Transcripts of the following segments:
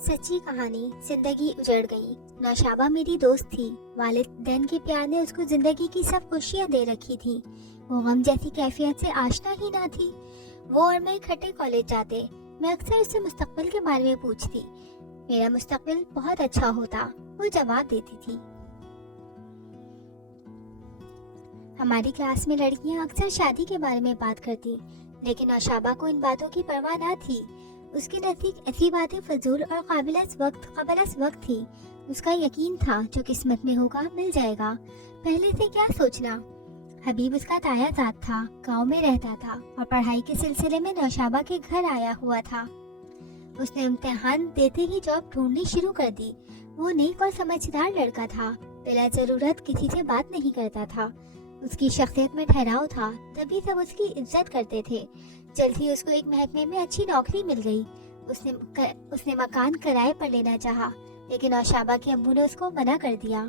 सच्ची कहानी, जिंदगी उजड़ गई। नौशाबा मेरी दोस्त थी। वालिदैन के प्यार ने उसको जिंदगी की सब खुशियां दे रखी थी। वो गम जैसी कैफियत से आशना ही ना थी। वो और मैं इकट्ठे कॉलेज जाते। मैं अक्सर उससे मुस्तकबिल के बारे में पूछती। मेरा मुस्तकबिल बहुत अच्छा होता, वो जवाब देती थी। हमारी क्लास में लड़कियां अक्सर शादी के बारे में बात करती, लेकिन नौशाबा को इन बातों की परवाह ना थी। उसके नजदीक ऐसी बातें फजूल और काबिल वक्त थी। उसका यकीन था जो किस्मत में होगा मिल जाएगा। पहले से क्या सोचना। हबीब उसका ताया जात था, गांव में रहता था और पढ़ाई के सिलसिले में नौशाबा के घर आया हुआ था। उसने इम्तिहान देते ही जॉब ढूंढनी शुरू कर दी। वो नेक और समझदार लड़का था, बिला जरूरत किसी से बात नहीं करता था। उसकी शख्सियत में ठहराव था, तभी सब उसकी इज्जत करते थे। जल्द ही उसको एक महकमे में अच्छी नौकरी मिल गई। उसने मकान किराए पर लेना चाहा, लेकिन नौशाबा के अब्बू ने उसको मना कर दिया।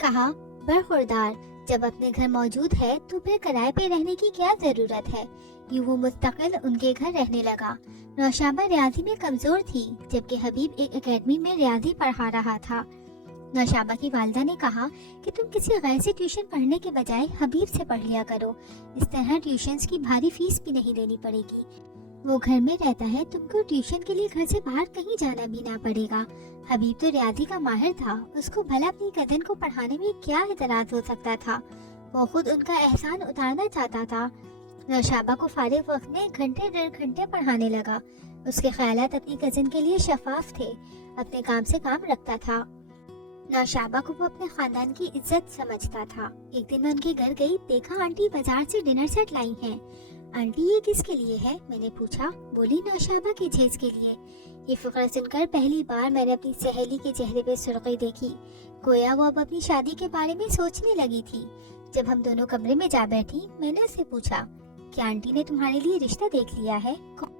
कहा, बरखुरदार, जब अपने घर मौजूद है तो फिर किराए पे रहने की क्या जरूरत है। यूं वो मुस्तकिल उनके घर रहने लगा। नौशाबा रियाजी में कमजोर थी, जबकि हबीब एक एकेडमी में रियाजी पढ़ा रहा था। नौशाबा की वालिदा ने कहा कि तुम किसी गैर से ट्यूशन पढ़ने के बजाय हबीब से पढ़ लिया करो। इस तरह ट्यूशन्स की भारी फीस भी नहीं देनी पड़ेगी। वो घर में रहता है, तुमको ट्यूशन के लिए घर से बाहर कहीं जाना भी ना पड़ेगा। हबीब तो रियाजी का माहिर था, उसको भला अपनी कजन को पढ़ाने में क्या एतराज हो सकता था। वो खुद उनका एहसान उतारना चाहता था। नौशाबा को फारिग वक्त में घंटे डेढ़ घंटे पढ़ाने लगा। उसके ख्यालात अपनी कजन के लिए शफाफ थे, अपने काम से काम रखता था। नौशाबा को वो अपने खानदान की इज्जत समझता था। एक दिन मैं उनके घर गई, देखा आंटी बाजार से डिनर सेट लाई हैं। आंटी ये किसके लिए है, मैंने पूछा। बोली, नौशाबा के जहेज के लिए। ये फकरा सुनकर पहली बार मैंने अपनी सहेली के चेहरे पे सुर्खी देखी। गोया वो अब अपनी शादी के बारे में सोचने लगी थी। जब हम दोनों कमरे में जा बैठी, मैंने उससे पूछा, क्या आंटी ने तुम्हारे लिए रिश्ता देख लिया है?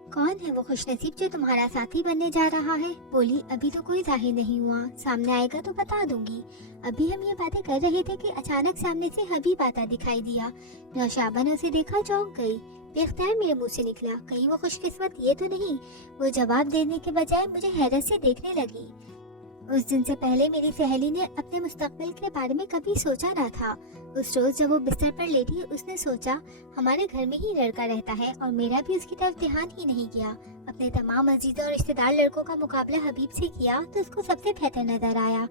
कौन है वो खुशनसीब जो तुम्हारा साथी बनने जा रहा है? बोली, अभी तो कोई जाहिर नहीं हुआ, सामने आएगा तो बता दूंगी। अभी हम ये बातें कर रहे थे कि अचानक सामने से हबीब आता दिखाई दिया। नौशाबा ने उसे देखा, चौंक गई। बेख्तियार मेरे मुंह से निकला, कहीं वो खुशकिस्मत ये तो नहीं। वो जवाब देने के बजाय मुझे हैरत से देखने लगी। उस दिन से पहले मेरी सहेली ने अपने मुस्तकबिल के बारे में कभी सोचा ना था। उस रोज जब वो बिस्तर पर लेटी, उसने सोचा, हमारे घर में ही लड़का रहता है और मेरा भी उसकी तरफ ध्यान ही नहीं किया। अपने तमाम अजीजों और रिश्तेदार लड़कों का मुकाबला हबीब से किया तो उसको सबसे बेहतर नजर आया।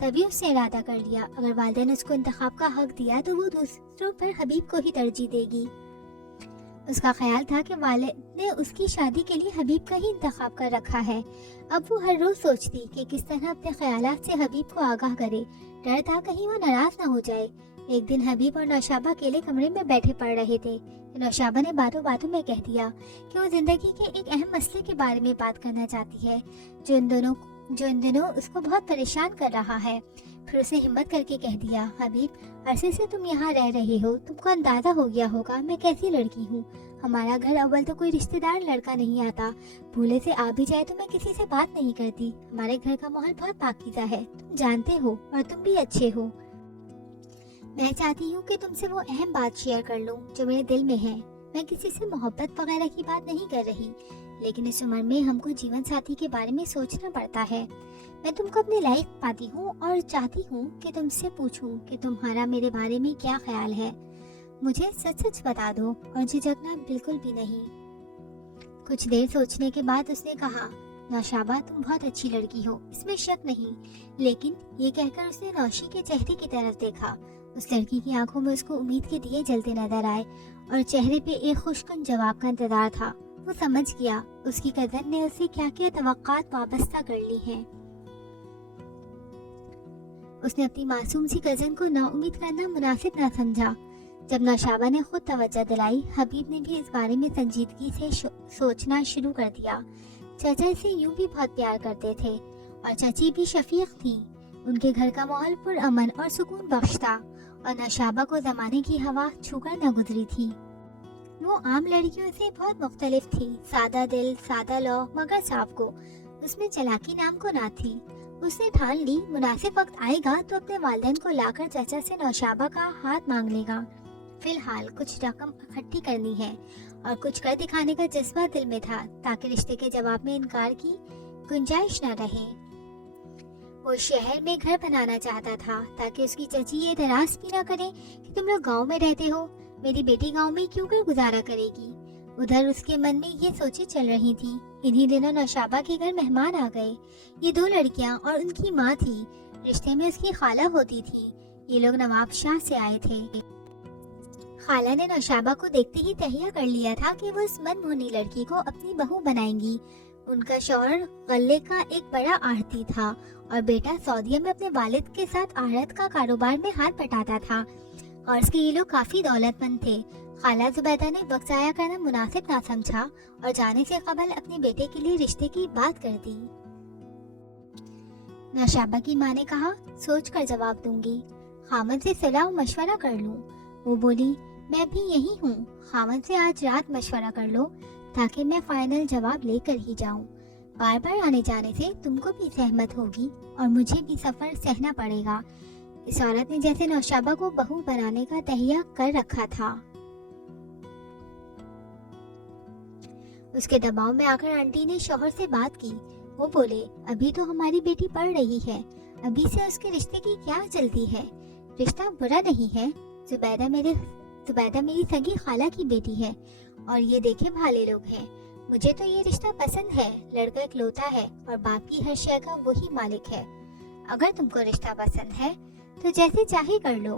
तभी उसने इरादा कर लिया, अगर वालिदैन उसको इंतखाब का हक दिया तो वो दूसरों पर हबीब को ही तरजीह देगी। उसका ख्याल था कि वालिद ने उसकी शादी के लिए हबीब का ही इंतखाब कर रखा है। अब वो हर रोज सोचती कि किस तरह अपने ख्यालात से हबीब को आगाह करे। डर था कहीं वो नाराज न हो जाए। एक दिन हबीब और नौशाबा अकेले कमरे में बैठे पढ़ रहे थे। नौशाबा ने बातों बातों में कह दिया कि वो जिंदगी के एक अहम मसले के बारे में बात करना चाहती है, जो इन दिनों उसको बहुत परेशान कर रहा है। फिर उसने हिम्मत करके कह दिया, हबीब, अरसे से तुम यहाँ रह रहे हो, तुमको अंदाजा हो गया होगा मैं कैसी लड़की हूँ। हमारा घर अव्वल तो कोई रिश्तेदार लड़का नहीं आता, भूले से आ भी जाए तो मैं किसी से बात नहीं करती। हमारे घर का माहौल बहुत पाकीज़ा है, तुम जानते हो, और तुम भी अच्छे हो। मैं चाहती हूँ कि तुमसे वो अहम बात शेयर कर लूँ जो मेरे दिल में है। मैं किसी से मोहब्बत वगैरह की बात नहीं कर रही, लेकिन इस उम्र में हमको जीवन साथी के बारे में सोचना पड़ता है। मैं तुमको अपने लायक पाती हूँ और चाहती हूँ कि तुमसे पूछूं कि तुम्हारा मेरे बारे में क्या ख्याल है। मुझे सच सच बता दो और झिझकना बिल्कुल भी नहीं। कुछ देर सोचने के बाद उसने कहा, नौशाबा, तुम बहुत अच्छी लड़की हो, इसमें शक नहीं। लेकिन ये कहकर उसने नौशी के चेहरे की तरफ देखा। उस लड़की की आंखों में उसको उम्मीद के दिए जलते नजर आए और चेहरे पे एक खुशकुन जवाब का इंतजार था। वो समझ गया उसकी कजन ने उसे क्या क्या तवक्कात वाबस्ता कर ली हैं। उसने अपनी मासूम सी कजन को नाउम्मीद करना मुनासिब ना समझा। जब नौशाबा ने खुद तवज्जो दिलाई, हबीब ने भी इस बारे में संजीदगी से सोचना शुरू कर दिया। चाचा इसे यूं भी बहुत प्यार करते थे और चाची भी शफीक थी। उनके घर का माहौल पुरअमन और सुकून बख्श था और नौशाबा को जमाने की हवा छूकर न गुजरी थी। वो आम लड़कियों से बहुत मुख्तलिफ थी, सादा दिल, सादा लौ, मगर साफ को। उसमें चालाकी नाम को ना थी। उसने ठान ली, मुनासिब वक्त आएगा तो अपने वालिदैन को लाकर चाचा से नौशाबा का हाथ मांग लेगा। फिलहाल कुछ रकम इकट्ठी करनी है और कुछ कर दिखाने का जज्बा दिल में था, ताकि रिश्ते के जवाब में इनकार की गुंजाइश न रहे। वो शहर में घर बनाना चाहता था ताकि उसकी चची ये दराज भी न करे कि तुम लोग गांव में रहते हो, मेरी बेटी गांव में क्यों कर गुजारा करेगी। उधर उसके मन में ये सोचें चल रही थी। इन्हीं दिनों नौशाबा के घर मेहमान आ गए। ये 2 लड़कियां और उनकी माँ थी। रिश्ते में उसकी खाला होती थी। ये लोग नवाब शाह से आए थे। खाला ने नौशाबा को देखते ही तहिया कर लिया था कि वो इस मनमोहनी लड़की को अपनी बहू बनाएंगी। उनका शौहर गल्ले का एक बड़ा आढ़ती था और बेटा सऊदीया में अपने वालिद के साथ आढ़त का कारोबार में हाथ बटाता था और उसके ये लोग काफी दौलतमंद थे। खाला जुबैदा ने वक्त जाया करना मुनासिब ना समझा और जाने से कबल अपने बेटे के लिए रिश्ते की बात कर दी। नौशाबा की माँ ने कहा, सोच कर जवाब दूंगी, खामद से सलाह मशवरा कर लूं। वो बोली, मैं भी यही हूँ, खामद से आज रात मशवरा कर लो ताकि मैं फाइनल जवाब लेकर ही जाऊं। बार बार आने जाने से तुमको भी सहमत होगी और मुझे भी सफर सहना पड़ेगा। इस औरत ने जैसे नौशाबा को बहू बनाने का तहिया कर रखा था। उसके दबाव में आकर आंटी ने शौहर से बात की। वो बोले, अभी तो हमारी बेटी पढ़ रही है, अभी से उसके रिश्ते की क्या चलती है। रिश्ता बुरा नहीं है। जुबैदा मेरी सगी खाला की बेटी है और ये देखे भाले लोग हैं। मुझे तो ये रिश्ता पसंद है। लड़का इकलौता है और बाप की हर शय का वही मालिक है। अगर तुमको रिश्ता पसंद है तो जैसे चाहे कर लो।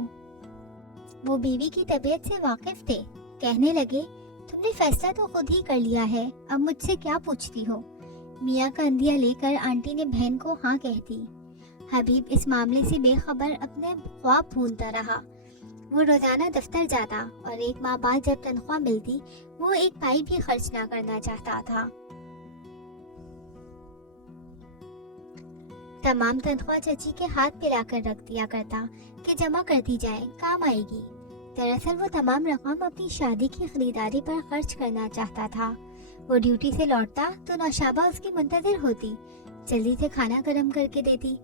वो बीवी की तबीयत से वाकिफ थे। कहने लगे, तुमने फैसला तो खुद ही कर लिया है, अब मुझसे क्या पूछती हो। मियाँ का अंदिया लेकर आंटी ने बहन को हाँ कहती। हबीब इस मामले से बेखबर अपने ख्वाब भूनता रहा। वो रोजाना दफ्तर जाता और 1 माह बाद जब तनख्वाह मिलती वो 1 पाई भी खर्च ना करना चाहता था। तमाम तनख्वाह चची के हाथ पे लाकर रख दिया करता कि जमा करती जाए, काम आएगी। दरअसल वो तमाम रकम अपनी शादी की खरीदारी पर खर्च करना चाहता था। वो ड्यूटी से लौटता तो नौशाबा उसकी मुंतजिर होती, जल्दी से खाना गर्म करके देती।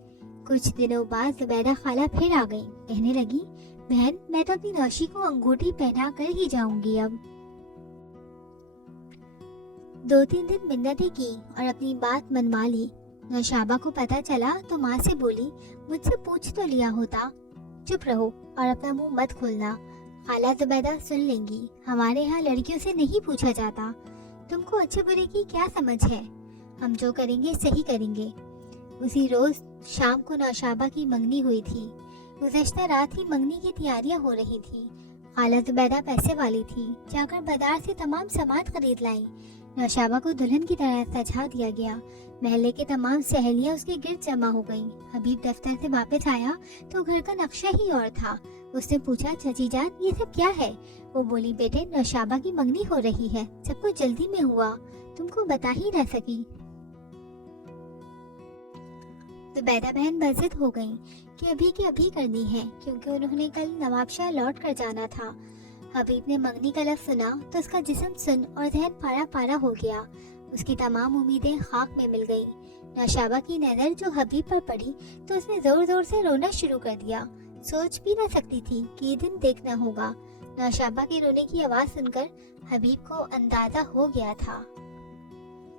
कुछ दिनों बाद जुबैदा खाला फिर आ गई। कहने लगी, बहन, मैं तो अपनी नौशी को अंगूठी पहना कर ही जाऊंगी। अब 2-3 दिन मिन्नतें की और अपनी बात मनवा ली। नौशाबा को पता चला तो माँ से बोली, मुझसे पूछ तो लिया होता। चुप रहो और अपना मुंह मत खोलना, खाला जुबैदा सुन लेंगी। हमारे यहाँ लड़कियों से नहीं पूछा जाता। तुमको अच्छे बुरे की क्या समझ है। हम जो करेंगे सही करेंगे। उसी रोज शाम को नौशाबा की मंगनी हुई थी। गुज़श्ता रात ही मंगनी की तैयारियां हो रही थी। खाला जुबैदा पैसे वाली थी, जाकर बाजार से तमाम सामान खरीद लाई। नौशाबा को दुल्हन की तरह सजा दिया गया। महल्ले के तमाम सहेलियां उसके गिर्द जमा हो गईं। हबीब दफ्तर से वापस आया तो घर का नक्शा ही और था। उसने पूछा, चची जान, ये सब क्या है। वो बोली, बेटे, नौशाबा की मंगनी हो रही है, सब कुछ जल्दी में हुआ, तुमको बता ही न सकी। जुबैदा बहन बज़िद हो गईं कि अभी की अभी करनी है, क्योंकि उन्होंने कल नवाबशाह लौट कर जाना था। हबीब ने मंगनी का लफ्ज़ सुना तो उसका जिस्म सुन और जहन पारा पारा हो गया। उसकी तमाम उम्मीदें खाक में मिल गईं। नौशाबा की नज़र जो हबीब पर पड़ी तो उसने जोर जोर से रोना शुरू कर दिया। सोच भी न सकती थी कि ये दिन देखना होगा। नौशाबा के रोने की आवाज़ सुनकर हबीब को अंदाजा हो गया था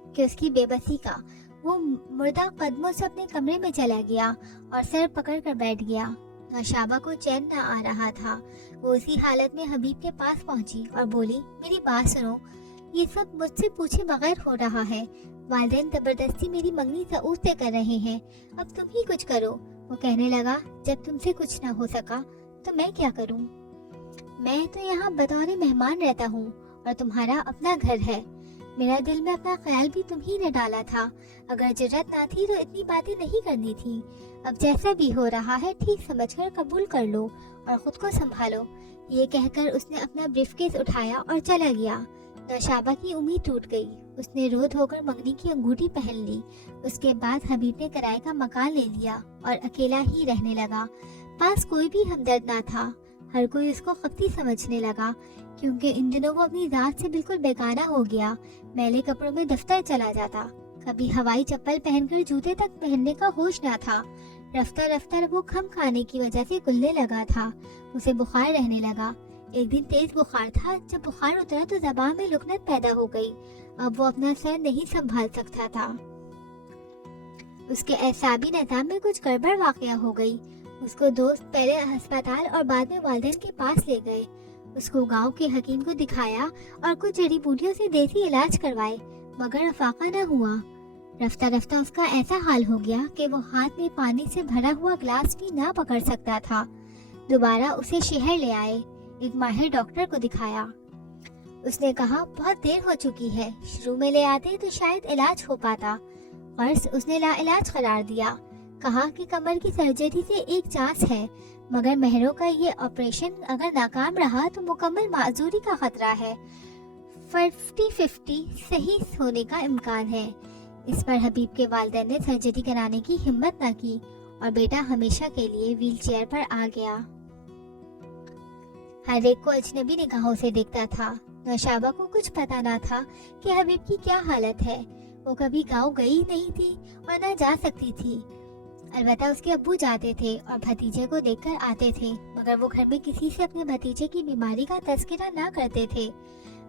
कि उसकी बेबसी का। वो मुर्दा कदमों से अपने कमरे में चला गया और सर पकड़ कर बैठ गया। नौशाबा को चैन न आ रहा था। वो उसी हालत में हबीब के पास पहुंची और बोली, मेरी बात सुनो, ये सब मुझसे पूछे बगैर हो रहा है। वालिदैन जबरदस्ती मेरी मंगनी सऊद से कर रहे हैं, अब तुम ही कुछ करो। वो कहने लगा, जब तुमसे कुछ न हो सका तो मैं क्या करूं। मैं तो यहाँ बतौर मेहमान रहता हूँ और तुम्हारा अपना घर है। मेरा दिल में अपना ख्याल भी तुम ही ने डाला था। अगर जरूरत ना थी तो इतनी बातें नहीं करनी थी। अब जैसा भी हो रहा है ठीक समझकर कबूल कर लो और खुद को संभालो। ये कहकर उसने अपना ब्रीफकेस उठाया और चला गया। नौशाबा की उम्मीद टूट गई। उसने रो धोकर मंगनी की अंगूठी पहन ली। उसके बाद हबीब ने किराए का मकान ले लिया और अकेला ही रहने लगा। पास कोई भी हमदर्द ना था। हर कोई उसको खपती समझने लगा, क्योंकि इन दिनों वो अपनी जात से बिल्कुल बेगाना हो गया। मैले कपड़ों में दफ्तर चला जाता, कभी हवाई चप्पल पहनकर जूते तक पहनने का होश ना था। रफ्ता रफ्ता वो खम खाने की वजह से कुल्ले लगा था। उसे बुखार रहने लगा। एक दिन तेज बुखार था। जब बुखार उतरा तो ज़बान में लुकनत पैदा हो गई। अब वो अपना सर नहीं संभाल सकता था। اس کے اعصابی نظام میں کچھ گڑبڑ واقعہ ہو گئی۔ اس کو دوست پہلے ہسپتال اور بعد میں والدین کے پاس لے گئے۔ اس کو گاؤں کے حکیم کو دکھایا اور کچھ جڑی بوٹیوں سے دیسی علاج کروائے، مگر افاقہ نہ ہوا۔ رفتہ رفتہ اس کا ایسا حال ہو گیا کہ وہ ہاتھ میں پانی سے بھرا ہوا گلاس بھی نہ پکڑ سکتا تھا۔ دوبارہ اسے شہر لے آئے، ایک ماہر ڈاکٹر کو دکھایا۔ اس نے کہا بہت دیر ہو چکی ہے، شروع میں لے آتے تو شاید علاج ہو پاتا۔ غرض اس نے لا علاج قرار دیا، کہا کہ کمر کی سرجری سے ایک چانس ہے، مگر مہروں کا یہ آپریشن اگر ناکام رہا تو مکمل معذوری کا خطرہ ہے، 50-50 صحیح ہونے کا امکان ہے۔ اس پر حبیب کے والدین نے سرجری کرانے کی ہمت نہ کی اور بیٹا ہمیشہ کے لیے ویل چیئر پر آ گیا۔ ہر ایک کو اجنبی نگاہوں سے دیکھتا تھا۔ نوشابہ کو کچھ پتا نہ تھا کہ حبیب کی کیا حالت ہے۔ وہ کبھی گاؤں گئی نہیں تھی اور نہ جا سکتی تھی، البتہ اس کے ابو جاتے تھے اور بھتیجے کو دیکھ کر آتے تھے، مگر وہ گھر میں کسی سے اپنے بھتیجے کی بیماری کا تذکرہ نہ کرتے تھے۔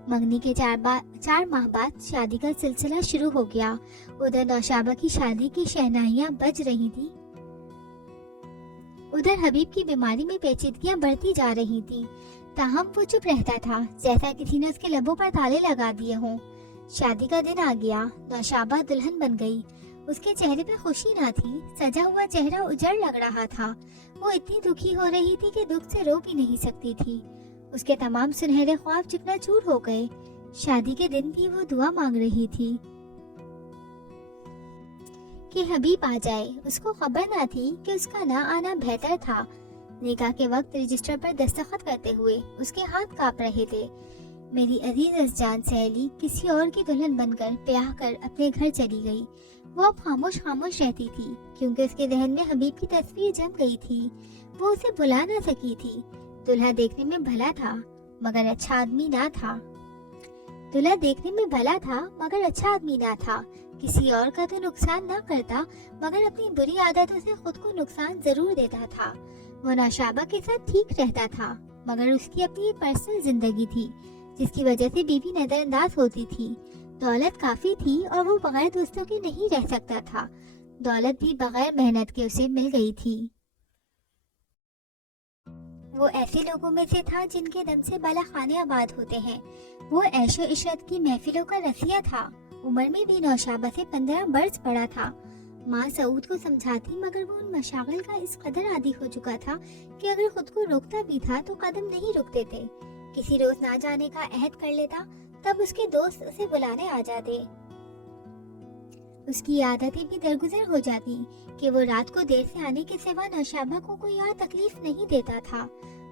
منگنی کے 4 ماہ بعد شادی کا سلسلہ شروع ہو گیا۔ ادھر نوشابہ کی شادی کی شہنائیاں بج رہی تھی، ادھر حبیب کی بیماری میں پیچیدگیاں بڑھتی جا رہی تھیں، تاہم وہ چپ رہتا تھا جیسا کسی نے اس کے لبوں پر تالے لگا دیے ہوں۔ شادی کا دن آ گیا، نوشابہ دلہن بن گئی۔ اس کے چہرے پہ خوشی نہ تھی، سجا ہوا چہرہ اجڑ لگ رہا تھا۔ وہ اتنی دکھی ہو رہی تھی کہ دکھ سے رو بھی نہیں سکتی تھی۔ اس کے تمام سنہرے خواب چکنا چور ہو گئے۔ شادی کے دن بھی وہ دعا مانگ رہی تھی کہ حبیب آ جائے۔ اس کو خبر نہ تھی کہ اس کا نہ آنا بہتر تھا۔ نکاح کے وقت رجسٹر پر دستخط کرتے ہوئے اس کے ہاتھ کانپ رہے تھے۔ میری عزیز جان سہیلی کسی اور کی دلہن بن کر بیاہ کر اپنے گھر چلی گئی۔ وہ اب خاموش خاموش رہتی تھی کیونکہ اس کے ذہن میں حبیب کی تصویر جم گئی تھی۔ وہ اسے بھلا نہ سکی تھی۔ دلہا دیکھنے میں بھلا تھا مگر اچھا آدمی نہ تھا۔ دلہا دیکھنے میں بھلا تھا مگر اچھا آدمی نہ تھا۔ کسی اور کا تو نقصان نہ کرتا مگر اپنی بری عادتوں سے خود کو نقصان ضرور دیتا تھا۔ وہ نوشابہ کے ساتھ ٹھیک رہتا تھا مگر اس کی اپنی ایک پرسنل زندگی تھی جس کی وجہ سے بیوی نظر انداز ہوتی تھی۔ دولت کافی تھی اور وہ بغیر دوستوں کے نہیں رہ سکتا تھا۔ دولت بھی بغیر محنت کے اسے مل گئی تھی۔ وہ ایسے لوگوں میں سے تھا جن کے دم سے بالا خانے آباد ہوتے ہیں۔ وہ عیش و عشرت کی محفلوں کا رسیا تھا۔ عمر میں بھی نوشابہ سے 15 برس بڑا تھا۔ ماں سعود کو سمجھاتی مگر وہ ان مشاغل کا اس قدر عادی ہو چکا تھا کہ اگر خود کو روکتا بھی تھا تو قدم نہیں رکتے تھے۔ کسی روز نہ جانے کا عہد کر لیتا تب اس کے دوست اسے بلانے آ جاتے۔ اس کی عادتیں بھی درگزر ہو جاتی کہ وہ رات کو دیر سے آنے کے سوا نوشابہ کو کوئی اور تکلیف نہیں دیتا تھا۔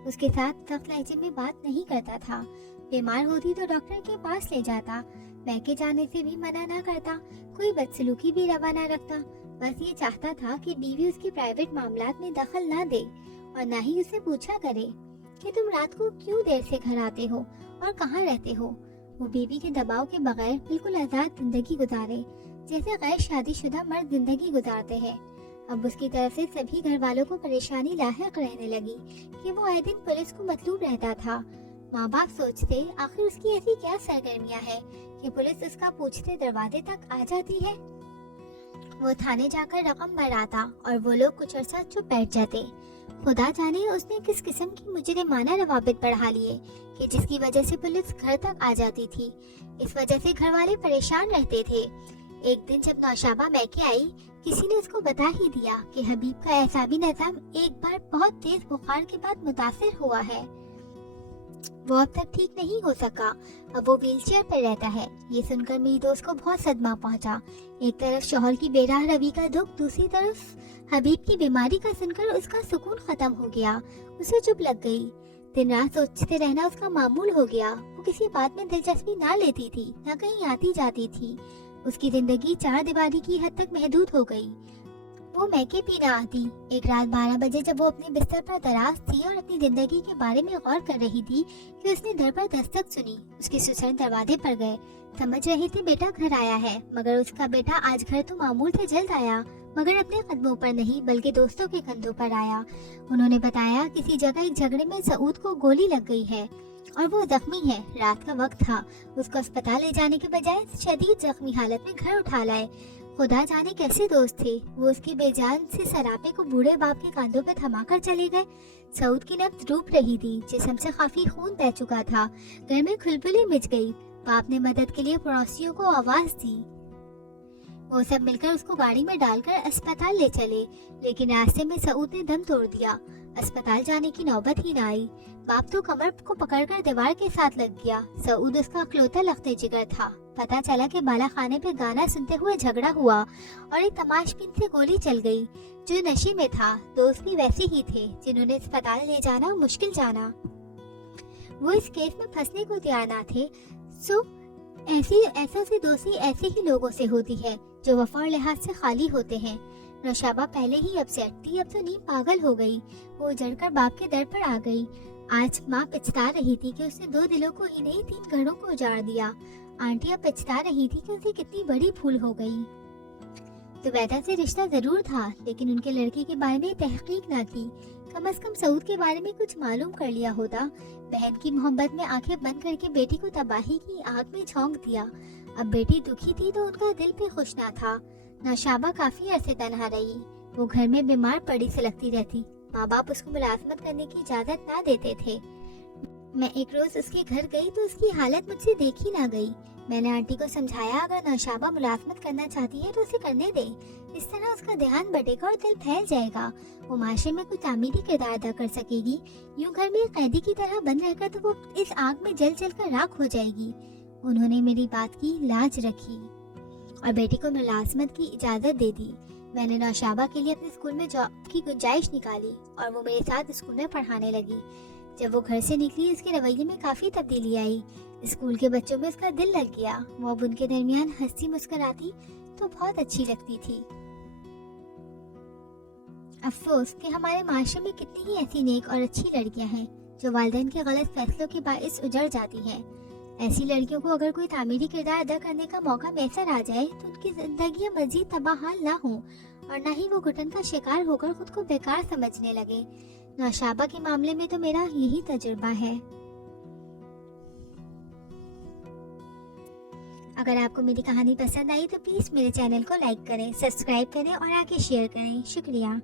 اس کے ساتھ سخت لہجے میں بات نہیں کرتا تھا۔ بیمار ہوتی تو ڈاکٹر کے پاس لے جاتا، میکے جانے سے بھی منع نہ کرتا، کوئی بدسلوکی بھی روا نہ رکھتا۔ بس یہ چاہتا تھا کہ بیوی اس کے پرائیویٹ معاملات میں دخل نہ دے اور نہ ہی اسے پوچھا کرے کہ تم رات کو کیوں دیر سے گھر آتے ہو اور کہاں رہتے ہو۔ وہ بیوی کے دباؤ کے بغیر بالکل آزاد زندگی گزارے جیسے غیر شادی شدہ مرد زندگی گزارتے ہیں۔ اب اس کی طرف سے سبھی گھر والوں کو پریشانی لاحق رہنے لگی کہ وہ آئے دن پولیس کو مطلوب رہتا تھا۔ ماں باپ سوچتے آخر اس کی ایسی کیا سرگرمیاں ہیں کہ پولیس اس کا پوچھتے دروازے تک آ جاتی ہے۔ وہ تھانے جا کر رقم بھراتا اور وہ لوگ کچھ عرصہ چپ بیٹھ جاتے۔ خدا جانے اس نے کس قسم کی مجرمانہ روابط بڑھا لیے کہ جس کی وجہ سے پولیس گھر تک آ جاتی تھی۔ اس وجہ سے گھر والے پریشان رہتے تھے۔ ایک دن جب نوشابہ میکے آئی، کسی نے اس کو بتا ہی دیا کہ حبیب کا اعصابی نظام ایک بار بہت تیز بخار کے بعد متاثر ہوا ہے۔ وہ اب تک ٹھیک نہیں ہو سکا، اب وہ ویل چیئر پر رہتا ہے۔ یہ سن کر میری دوست کو بہت صدمہ پہنچا۔ ایک طرف شوہر کی بے راہ روی کا دکھ، دوسری طرف حبیب کی بیماری کا سن کر اس کا سکون ختم ہو گیا۔ اسے چپ لگ گئی۔ دن رات سوچتے رہنا اس کا معمول ہو گیا۔ وہ کسی بات میں دلچسپی نہ لیتی تھی، نہ کہیں آتی جاتی تھی۔ اس کی زندگی 4 دیواری کی حد تک محدود ہو گئی۔ وہ میکے بھی نہ آتی۔ ایک رات 12 بجے جب وہ اپنے بستر پر دراز تھی اور اپنی زندگی کے بارے میں غور کر رہی تھی کہ اس نے در پر دستک سنی۔ اس کے سسر دروازے پر گئے، سمجھ رہے تھے بیٹا گھر آیا ہے، مگر اس کا بیٹا آج گھر تو معمول سے جلد آیا، مگر اپنے قدموں پر نہیں بلکہ دوستوں کے کندھوں پر آیا۔ انہوں نے بتایا کسی جگہ ایک جھگڑے میں سعود کو گولی لگ گئی ہے اور وہ زخمی ہے۔ رات کا وقت تھا، اس کو اسپتال لے جانے کے بجائے شدید زخمی حالت میں گھر اٹھا لائے۔ खुदा जाने कैसे दोस्त थे। वो उसकी बेजान से सरापे को बूढ़े बाप के कांधों पे थमाकर चले गए। सऊद की नब्ज डूब रही थी, जिस्म से काफी खून बह चुका था। घर में खुलबुली मच गई। बाप ने मदद के लिए पड़ोसियों को आवाज दी। वो सब मिलकर उसको गाड़ी में डालकर अस्पताल ले चले, लेकिन रास्ते में सऊद ने दम तोड़ दिया। अस्पताल जाने की नौबत ही न आई। बाप तो कमर को पकड़कर दीवार के साथ लग गया। सऊद उसका अकलौता लख्ते जिगर था। पता चला कि बाला खाने पे गाना सुनते हुए झगड़ा हुआ और एक तमाशबीन से गोली चल गई जो नशे में था। दोस्त भी वैसे ही थे जिन्होंने अस्पताल ले जाना मुश्किल जाना। वो इस केस में फंसने को तैयार ना थे। सो ऐसी दोस्ती ऐसे ही लोगों से होती है जो वफा और लिहाज से खाली होते हैं। नौशाबा पहले ही अपसेट थी, अब तो नींद पागल हो गई। वो जड़कर बाप के दर पर आ गई। आज माँ पछता रही थी कि उसने 2 दिलों को ही नहीं 3 घरों को उजाड़ दिया। आंटी अब पछता रही थी कि उसे कितनी बड़ी भूल हो गई। जुबैदा से रिश्ता जरूर था, लेकिन उनके लड़के के बारे में तहकीक ना की। कम से कम सऊद के बारे में कुछ मालूम कर लिया होता। बहन की मोहब्बत में आंखें बंद करके बेटी को तबाही की आग में झोंक दिया। अब बेटी दुखी थी तो उनका दिल भी खुश ना था। नौशाबा काफी अरसे तनहा रही। वो घर में बीमार पड़ी से लगती रहती। माँ बाप उसको मुलाजमत करने की इजाजत ना देते थे। मैं एक रोज उसके घर गई तो उसकी हालत मुझसे देखी ना गई। मैंने आंटी को समझाया, अगर नौशाबा मुलाजमत करना चाहती है तो उसे करने दे। इस तरह उसका ध्यान बढ़ेगा और दिल फैल जाएगा। वो माशरे में कुछ तामीरी किरदार अदा कर सकेगी। यूं घर में कैदी की तरह बंद रहकर तो वो इस आग में जल जल कर राख हो जाएगी। उन्होंने मेरी बात की लाज रखी और बेटी को मुलाजमत की इजाजत दे दी। मैंने नौशाबा के लिए अपने स्कूल में जॉब की गुंजाइश निकाली और वो मेरे साथ स्कूल में पढ़ाने लगी। जब वो घर से निकली उसके रवैये में काफी तब्दीली आई। स्कूल के बच्चों में उसका दिल लग गया। वो अब उनके दरमियान हंसती मुस्कुराती तो बहुत अच्छी लगती थी। अफसोस कि हमारे माशरे में कितनी ही ऐसी नेक और अच्छी लड़कियां हैं जो वालिदैन के गलत फैसलों के बाइस उजड़ जाती हैं। ऐसी लड़कियों को अगर कोई तामीरी किरदार अदा करने का मौका मैसर आ जाए तो उनकी जिंदगी मजीद तबाहाल ना हो और न ही वो घुटन का शिकार होकर खुद को बेकार समझने लगे। नौशाबा के मामले में तो मेरा यही तजुर्बा है। अगर आपको मेरी कहानी पसंद आई तो प्लीज मेरे चैनल को लाइक करें, सब्सक्राइब करें और आगे शेयर करें। शुक्रिया।